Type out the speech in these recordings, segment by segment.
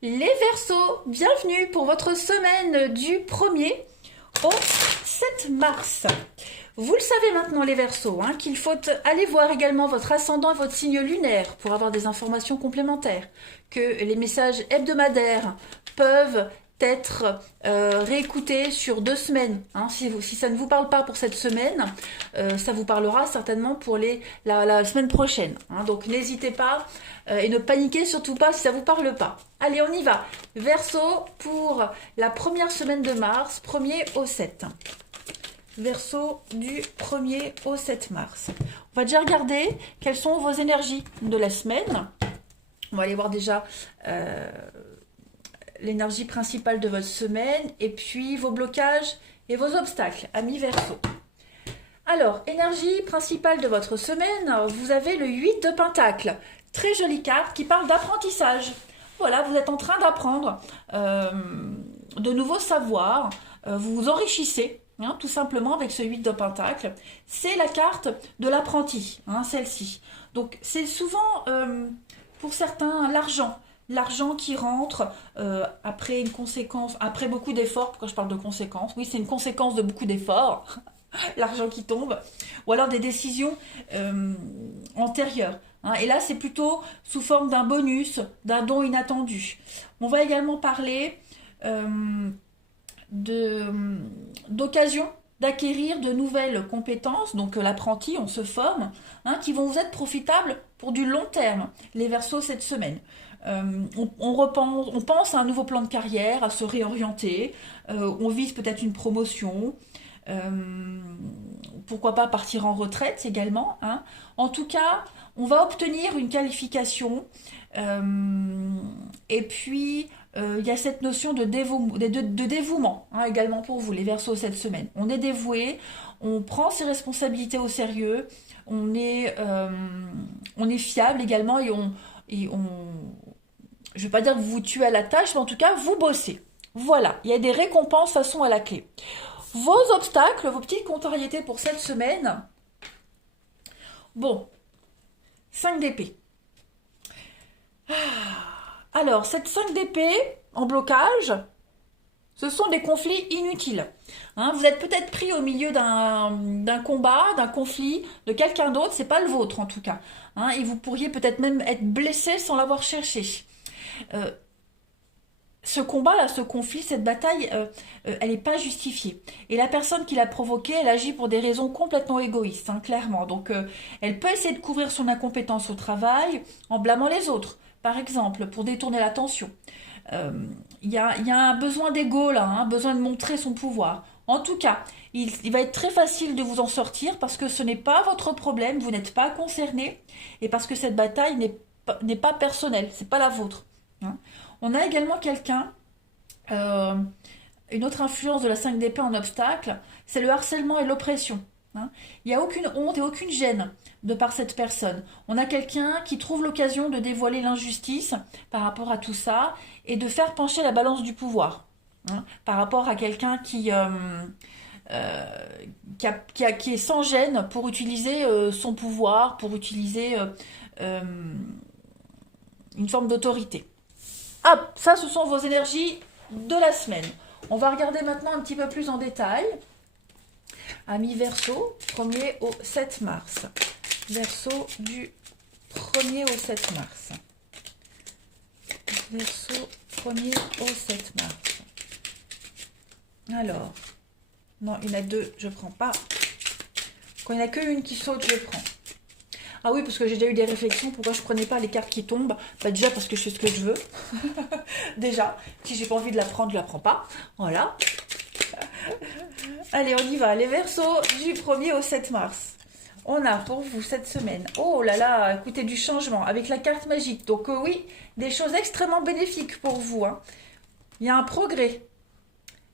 Les Verseaux, bienvenue pour votre semaine du 1er au 7 mars. Vous le savez maintenant les Verseaux, qu'il faut aller voir également votre ascendant et votre signe lunaire pour avoir des informations complémentaires, que les messages hebdomadaires peuvent être réécoutés sur 2 semaines. Si ça ne vous parle pas pour cette semaine, ça vous parlera certainement pour la semaine prochaine. Donc n'hésitez pas et ne paniquez surtout pas si ça ne vous parle pas. Allez, on y va. Verseau pour la première semaine de mars, 1er au 7. Verseau du 1er au 7 mars. On va déjà regarder quelles sont vos énergies de la semaine. On va aller voir déjà l'énergie principale de votre semaine et puis vos blocages et vos obstacles, amis Verseau. Alors, énergie principale de votre semaine, vous avez le 8 de Pentacle. Très jolie carte qui parle d'apprentissage. Voilà, vous êtes en train d'apprendre de nouveaux savoirs, vous vous enrichissez, tout simplement avec ce 8 de Pentacle. C'est la carte de l'apprenti, celle-ci. Donc c'est souvent, pour certains, l'argent qui rentre après une conséquence, après beaucoup d'efforts. Pourquoi je parle de conséquences? Oui, c'est une conséquence de beaucoup d'efforts, l'argent qui tombe, ou alors des décisions antérieures. Et là, c'est plutôt sous forme d'un bonus, d'un don inattendu. On va également parler d'occasion d'acquérir de nouvelles compétences, donc l'apprenti, on se forme, qui vont vous être profitables pour du long terme, les Verseaux cette semaine. On pense à un nouveau plan de carrière, à se réorienter, on vise peut-être une promotion, pourquoi pas partir en retraite également. En tout cas, on va obtenir une qualification et puis il y a cette notion de dévouement également pour vous, les Verseaux cette semaine. On est dévoué, on prend ses responsabilités au sérieux, on est fiable également et je ne vais pas dire que vous vous tuez à la tâche, mais en tout cas, vous bossez. Voilà, il y a des récompenses façon à la clé. Vos obstacles, vos petites contrariétés pour cette semaine. Bon, 5 d'épée. Alors, cette 5 d'épée en blocage, ce sont des conflits inutiles. Vous êtes peut-être pris au milieu d'un combat, d'un conflit de quelqu'un d'autre, c'est pas le vôtre en tout cas. Et vous pourriez peut-être même être blessé sans l'avoir cherché. Ce combat-là, ce conflit, cette bataille, elle n'est pas justifiée. Et la personne qui l'a provoquée, elle agit pour des raisons complètement égoïstes, clairement. Donc, elle peut essayer de couvrir son incompétence au travail en blâmant les autres, par exemple, pour détourner l'attention. Il y a un besoin d'ego, là, un besoin de montrer son pouvoir. En tout cas, il va être très facile de vous en sortir parce que ce n'est pas votre problème, vous n'êtes pas concerné, et parce que cette bataille n'est pas personnelle, c'est pas la vôtre. On a également quelqu'un, une autre influence de la 5 d'épée en obstacle, c'est le harcèlement et l'oppression. Il n'y a aucune honte et aucune gêne de par cette personne. On a quelqu'un qui trouve l'occasion de dévoiler l'injustice par rapport à tout ça et de faire pencher la balance du pouvoir par rapport à quelqu'un qui est sans gêne pour utiliser son pouvoir, pour utiliser une forme d'autorité. Hop, ça ce sont vos énergies de la semaine. On va regarder maintenant un petit peu plus en détail. Amis Verseau, 1er au 7 mars. Verseau du 1er au 7 mars. Verseau 1er au 7 mars. Alors, non, il y en a 2, je prends pas. Quand il n'y en a qu'une qui saute, je prends. Ah oui, parce que j'ai déjà eu des réflexions, pourquoi je prenais pas les cartes qui tombent? Déjà parce que je fais ce que je veux. Déjà, si j'ai pas envie de la prendre, je la prends pas. Voilà. Allez, on y va. Les Verseaux du 1er au 7 mars. On a pour vous cette semaine, oh là là, écoutez, du changement avec la carte magique. Donc oui, des choses extrêmement bénéfiques pour vous. Il y a un progrès.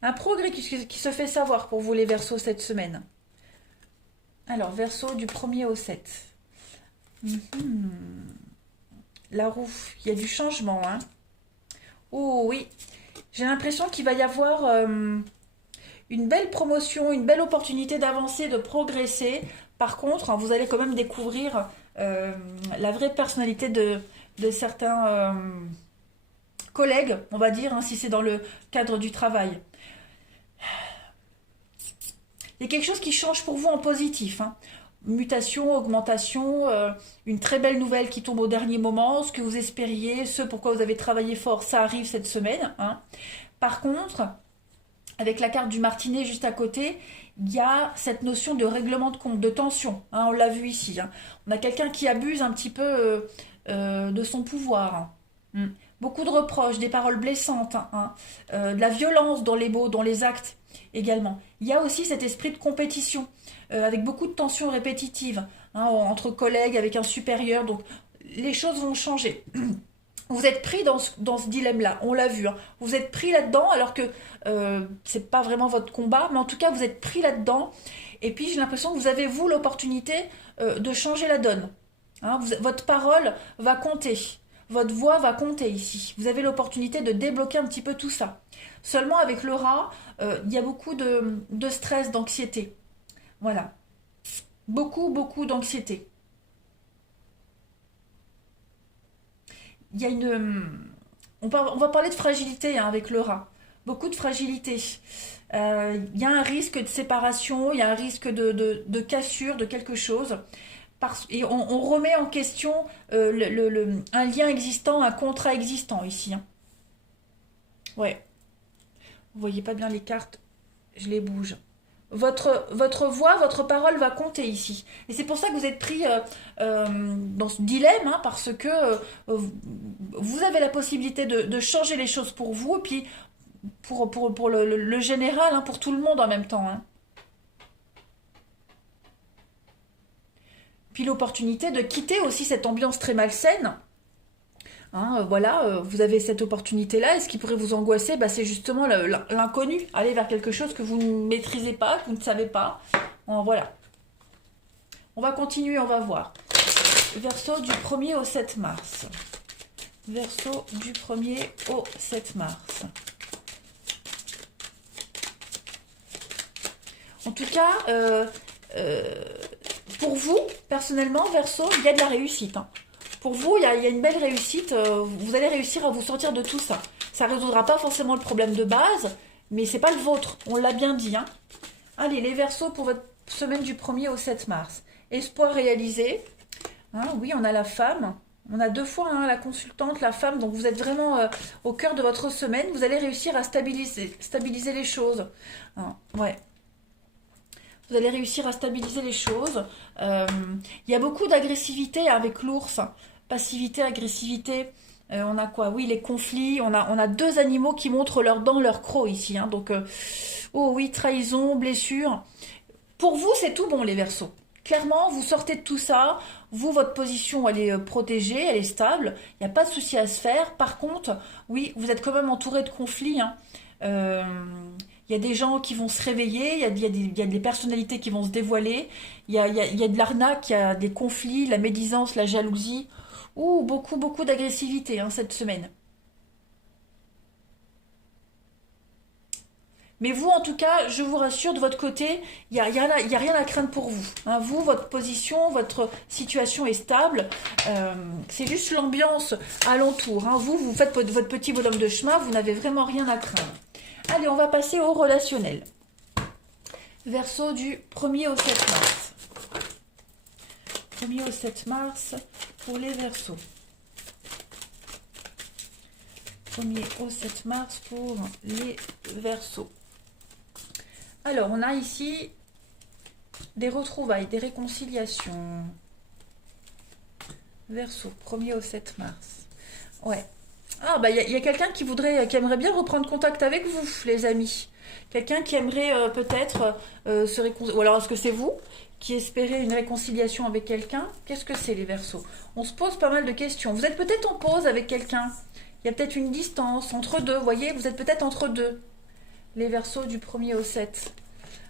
Un progrès qui se fait savoir pour vous les Verseaux cette semaine. Alors, Verseau du 1er au 7. La roue, il y a du changement. Oh oui, j'ai l'impression qu'il va y avoir une belle promotion, une belle opportunité d'avancer, de progresser. Par contre, vous allez quand même découvrir la vraie personnalité de certains collègue, on va dire, hein, si c'est dans le cadre du travail. Il y a quelque chose qui change pour vous en positif, hein. Mutation, augmentation, une très belle nouvelle qui tombe au dernier moment, ce que vous espériez, ce pourquoi vous avez travaillé fort, ça arrive cette semaine, hein. Par contre, avec la carte du martinet juste à côté, il y a cette notion de règlement de compte, de tension, hein, on l'a vu ici, hein. On a quelqu'un qui abuse un petit peu de son pouvoir, hein. Beaucoup de reproches, des paroles blessantes, hein, de la violence dans les mots, dans les actes également. Il y a aussi cet esprit de compétition, avec beaucoup de tensions répétitives, hein, entre collègues, avec un supérieur, donc les choses vont changer. Vous êtes pris dans ce dilemme-là, on l'a vu, hein. Vous êtes pris là-dedans alors que c'est pas vraiment votre combat, mais en tout cas vous êtes pris là-dedans. Et puis j'ai l'impression que vous avez, vous, l'opportunité de changer la donne, hein. Votre parole va compter. Votre voix va compter ici. Vous avez l'opportunité de débloquer un petit peu tout ça. Seulement avec le rat, il y a beaucoup de stress, d'anxiété. Voilà. Beaucoup, beaucoup d'anxiété. Il y a on va parler de fragilité, hein, avec le rat. Beaucoup de fragilité. Il y a un risque de séparation, il y a un risque de cassure de quelque chose. Et on remet en question un lien existant, un contrat existant ici, hein. Ouais. Vous voyez pas bien les cartes, je les bouge. Votre voix, votre parole va compter ici. Et c'est pour ça que vous êtes pris dans ce dilemme, hein, parce que vous avez la possibilité de changer les choses pour vous, et puis pour le général, hein, pour tout le monde en même temps, hein. Puis l'opportunité de quitter aussi cette ambiance très malsaine. Hein, voilà, vous avez cette opportunité-là, et ce qui pourrait vous angoisser, bah, c'est justement l'inconnu, aller vers quelque chose que vous ne maîtrisez pas, que vous ne savez pas. Voilà. On va continuer, on va voir. Verseau du 1er au 7 mars. Verseau du 1er au 7 mars. En tout cas, pour vous, personnellement, Verseau, il y a de la réussite, hein. Pour vous, il y a une belle réussite. Vous allez réussir à vous sortir de tout ça. Ça ne résoudra pas forcément le problème de base, mais c'est pas le vôtre. On l'a bien dit, hein. Allez, les Verseaux pour votre semaine du 1er au 7 mars. Espoir réalisé. Hein, oui, on a la femme. On a deux fois, hein, la consultante, la femme. Donc vous êtes vraiment au cœur de votre semaine. Vous allez réussir à stabiliser les choses. Hein, ouais. Vous allez réussir à stabiliser les choses. Il y a beaucoup d'agressivité avec l'ours. Passivité, agressivité. On a quoi? Oui, les conflits. On a deux animaux qui montrent leurs dents, leurs crocs ici, hein. Donc, oh oui, trahison, blessure. Pour vous, c'est tout bon, les Verseaux. Clairement, vous sortez de tout ça. Vous, votre position, elle est protégée, elle est stable. Il n'y a pas de souci à se faire. Par contre, oui, vous êtes quand même entouré de conflits, hein. Il y a des gens qui vont se réveiller, il y a des personnalités qui vont se dévoiler, il y a de l'arnaque, il y a des conflits, la médisance, la jalousie. Ouh, beaucoup, beaucoup d'agressivité, hein, cette semaine. Mais vous, en tout cas, je vous rassure, de votre côté, il y a rien à craindre pour vous, hein. Vous, votre position, votre situation est stable. C'est juste l'ambiance alentour, hein. Vous faites votre petit bonhomme de chemin, vous n'avez vraiment rien à craindre. Allez, on va passer au relationnel. Verseau du 1er au 7 mars. 1er au 7 mars pour les Verseaux. 1er au 7 mars pour les Verseaux. Alors, on a ici des retrouvailles, des réconciliations. Verseau, 1er au 7 mars. Ouais. Ah, bah, il y a quelqu'un qui aimerait bien reprendre contact avec vous, les amis. Quelqu'un qui aimerait peut-être se réconcilier. Ou alors, est-ce que c'est vous qui espérez une réconciliation avec quelqu'un? Qu'est-ce que c'est, les Verseaux? On se pose pas mal de questions. Vous êtes peut-être en pause avec quelqu'un. Il y a peut-être une distance entre deux. Vous voyez, vous êtes peut-être entre deux. Les Verseaux du 1er au 7.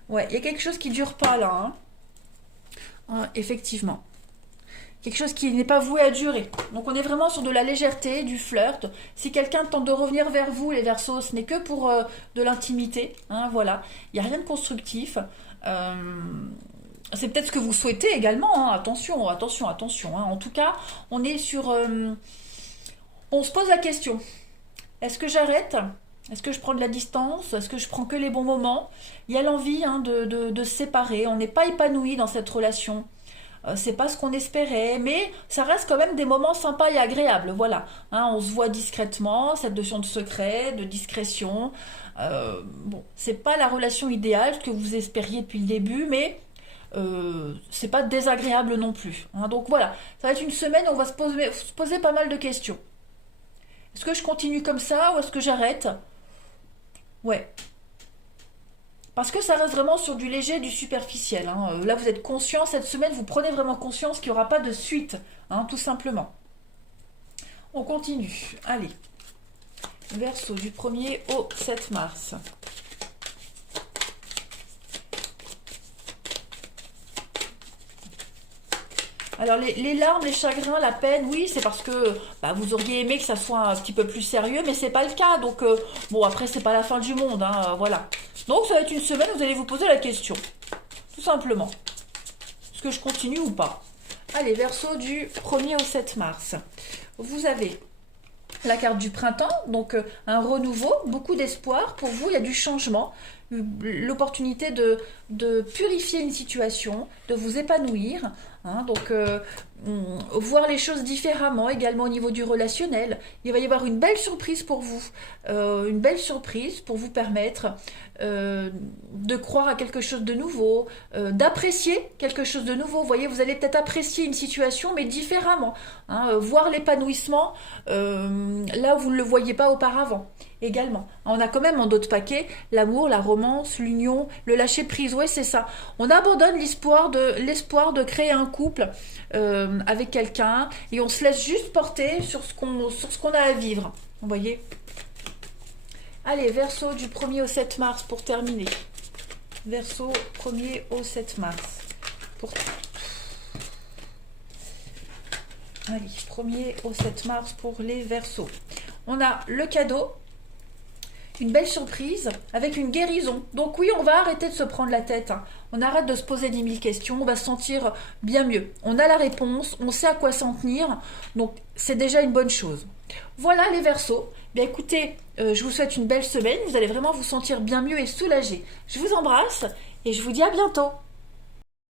Ouais, il y a quelque chose qui dure pas, là, hein. Effectivement. Quelque chose qui n'est pas voué à durer. Donc on est vraiment sur de la légèreté, du flirt. Si quelqu'un tente de revenir vers vous, les Verseaux, ce n'est que pour de l'intimité, hein, voilà. Il n'y a rien de constructif. C'est peut-être ce que vous souhaitez également, hein. Attention, attention, attention, hein. En tout cas, on est sur... on se pose la question. Est-ce que j'arrête? Est-ce que je prends de la distance? Est-ce que je prends que les bons moments? Il y a l'envie hein, de se séparer. On n'est pas épanoui dans cette relation. C'est pas ce qu'on espérait, mais ça reste quand même des moments sympas et agréables. Voilà, hein, on se voit discrètement, cette notion de secret, de discrétion. Bon, c'est pas la relation idéale que vous espériez depuis le début, mais c'est pas désagréable non plus. Hein. Donc voilà, ça va être une semaine où on va se poser pas mal de questions. Est-ce que je continue comme ça ou est-ce que j'arrête? Ouais. Parce que ça reste vraiment sur du léger, du superficiel. Hein. Là, vous êtes conscient, cette semaine, vous prenez vraiment conscience qu'il n'y aura pas de suite, hein, tout simplement. On continue. Allez. Verseau du 1er au 7 mars. Alors les larmes, les chagrins, la peine, oui, c'est parce que bah, vous auriez aimé que ça soit un petit peu plus sérieux, mais c'est pas le cas. Donc bon, après c'est pas la fin du monde, hein, voilà. Donc ça va être une semaine où vous allez vous poser la question, tout simplement. Est-ce que je continue ou pas? Allez, Verseau du 1er au 7 mars. Vous avez la carte du printemps, donc un renouveau, beaucoup d'espoir pour vous, il y a du changement, l'opportunité de purifier une situation, de vous épanouir, hein, donc voir les choses différemment également au niveau du relationnel. Il va y avoir une belle surprise pour vous, une belle surprise pour vous permettre de croire à quelque chose de nouveau, d'apprécier quelque chose de nouveau. Vous voyez, vous allez peut-être apprécier une situation mais différemment, hein, voir l'épanouissement là où vous ne le voyiez pas auparavant également. On a quand même en d'autres paquets l'amour, la romance, l'union, le lâcher prise. Oui, c'est ça. On abandonne l'espoir de créer un couple avec quelqu'un et on se laisse juste porter sur ce qu'on a à vivre. Vous voyez? Allez, Verseau du 1er au 7 mars pour terminer. Verseau 1er au 7 mars. Allez, 1er au 7 mars pour les Verseaux. On a le cadeau, une belle surprise avec une guérison. Donc oui, on va arrêter de se prendre la tête. Hein. On arrête de se poser 10 000 questions. On va se sentir bien mieux. On a la réponse. On sait à quoi s'en tenir. Donc c'est déjà une bonne chose. Voilà les Verseaux. Bien écoutez, je vous souhaite une belle semaine. Vous allez vraiment vous sentir bien mieux et soulagé. Je vous embrasse et je vous dis à bientôt.